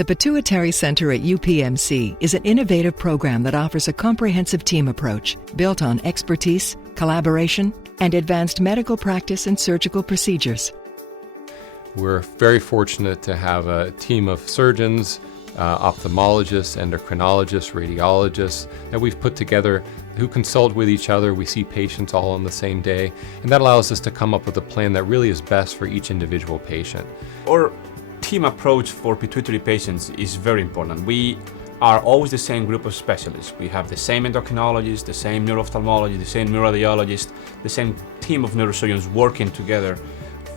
The Pituitary Center at UPMC is an innovative program that offers a comprehensive team approach built on expertise, collaboration, and advanced medical practice and surgical procedures. We're very fortunate to have a team of surgeons, ophthalmologists, endocrinologists, radiologists that we've put together who consult with each other. We see patients all on the same day, and that allows us to come up with a plan that really is best for each individual patient. Our team approach for pituitary patients is very important. We are always the same group of specialists. We have the same endocrinologist, the same neuro-ophthalmologist, the same neuroradiologist, the same team of neurosurgeons working together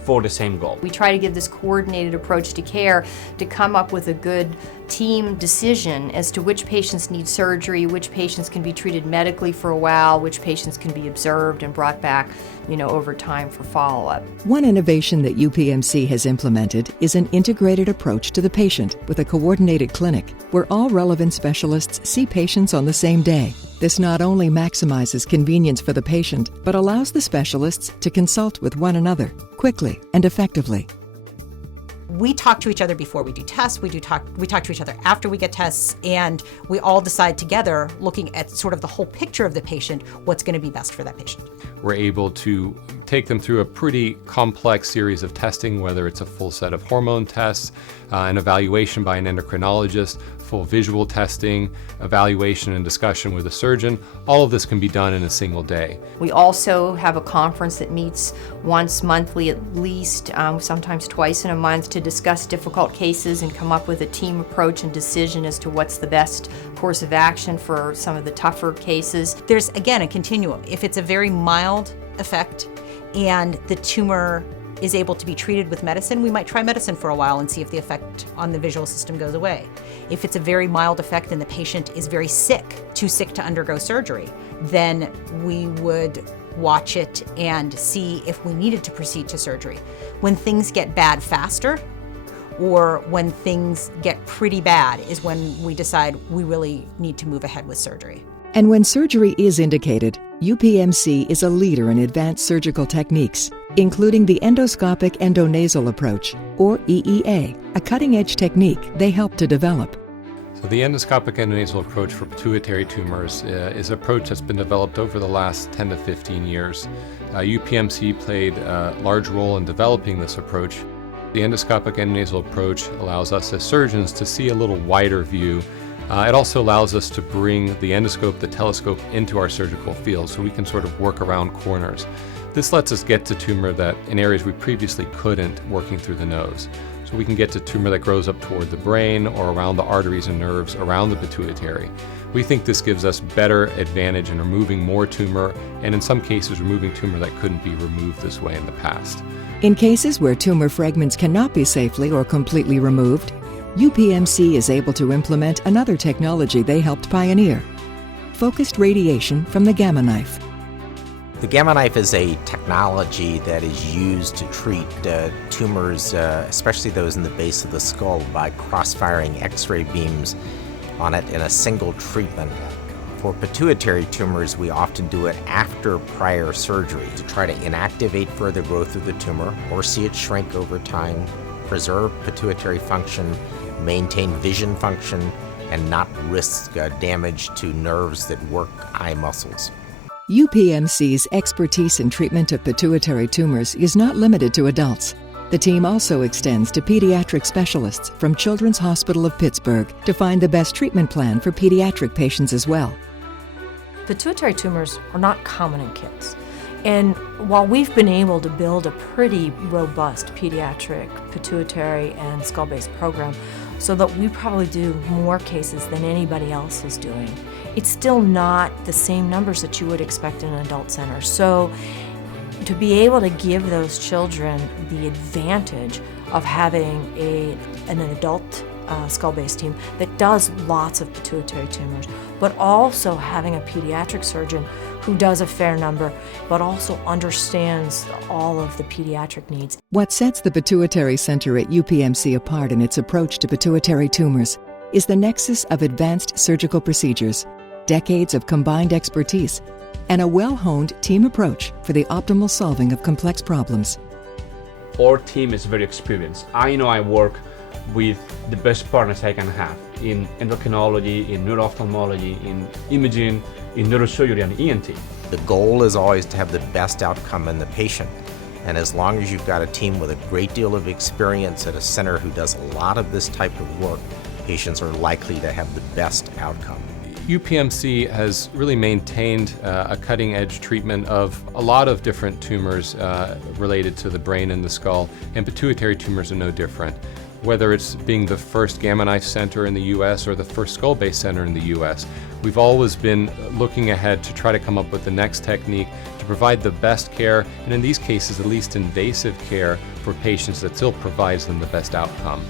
for the same goal. We try to give this coordinated approach to care to come up with a good team decision as to which patients need surgery, which patients can be treated medically for a while, which patients can be observed and brought back, over time for follow-up. One innovation that UPMC has implemented is an integrated approach to the patient with a coordinated clinic where all relevant specialists see patients on the same day. This not only maximizes convenience for the patient, but allows the specialists to consult with one another quickly and effectively. We talk to each other before we do tests, we talk to each other after we get tests, and we all decide together, looking at sort of the whole picture of the patient, what's going to be best for that patient. We're able to take them through a pretty complex series of testing, whether it's a full set of hormone tests, an evaluation by an endocrinologist, full visual testing, evaluation and discussion with a surgeon. All of this can be done in a single day. We also have a conference that meets once monthly at least, sometimes twice in a month, to discuss difficult cases and come up with a team approach and decision as to what's the best course of action for some of the tougher cases. There's, again, a continuum. If it's a very mild effect and the tumor is able to be treated with medicine, we might try medicine for a while and see if the effect on the visual system goes away. If it's a very mild effect and the patient is very sick, too sick to undergo surgery, then we would watch it and see if we needed to proceed to surgery. When things get bad faster, or when things get pretty bad, is when we decide we really need to move ahead with surgery. And when surgery is indicated, UPMC is a leader in advanced surgical techniques, including the endoscopic endonasal approach, or EEA, a cutting-edge technique they helped to develop. So the endoscopic endonasal approach for pituitary tumors is an approach that's been developed over the last 10 to 15 years. UPMC played a large role in developing this approach. The endoscopic endonasal approach allows us as surgeons to see a little wider view. It also allows us to bring the endoscope, the telescope, into our surgical field so we can sort of work around corners. This lets us get to tumor that in areas we previously couldn't, working through the nose. So we can get to tumor that grows up toward the brain or around the arteries and nerves around the pituitary. We think this gives us better advantage in removing more tumor, and in some cases removing tumor that couldn't be removed this way in the past. In cases where tumor fragments cannot be safely or completely removed, UPMC is able to implement another technology they helped pioneer: focused radiation from the gamma knife. The gamma knife is a technology that is used to treat tumors, especially those in the base of the skull, by cross-firing X-ray beams on it in a single treatment. For pituitary tumors, we often do it after prior surgery to try to inactivate further growth of the tumor or see it shrink over time, preserve pituitary function, maintain vision function, and not risk damage to nerves that work eye muscles. UPMC's expertise in treatment of pituitary tumors is not limited to adults. The team also extends to pediatric specialists from Children's Hospital of Pittsburgh to find the best treatment plan for pediatric patients as well. Pituitary tumors are not common in kids. And while we've been able to build a pretty robust pediatric pituitary and skull-based program so that we probably do more cases than anybody else is doing, it's still not the same numbers that you would expect in an adult center. So to be able to give those children the advantage of having an adult skull-based team that does lots of pituitary tumors, but also having a pediatric surgeon who does a fair number, but also understands all of the pediatric needs. What sets the Pituitary Center at UPMC apart in its approach to pituitary tumors is the nexus of advanced surgical procedures, decades of combined expertise, and a well-honed team approach for the optimal solving of complex problems. Our team is very experienced. I know I work with the best partners I can have in endocrinology, in neuro-ophthalmology, in imaging, in neurosurgery and ENT. The goal is always to have the best outcome in the patient. And as long as you've got a team with a great deal of experience at a center who does a lot of this type of work, patients are likely to have the best outcome. UPMC has really maintained a cutting-edge treatment of a lot of different tumors related to the brain and the skull, and pituitary tumors are no different. Whether it's being the first gamma knife center in the US or the first skull-based center in the US, we've always been looking ahead to try to come up with the next technique to provide the best care, and in these cases, the least invasive care for patients that still provides them the best outcome.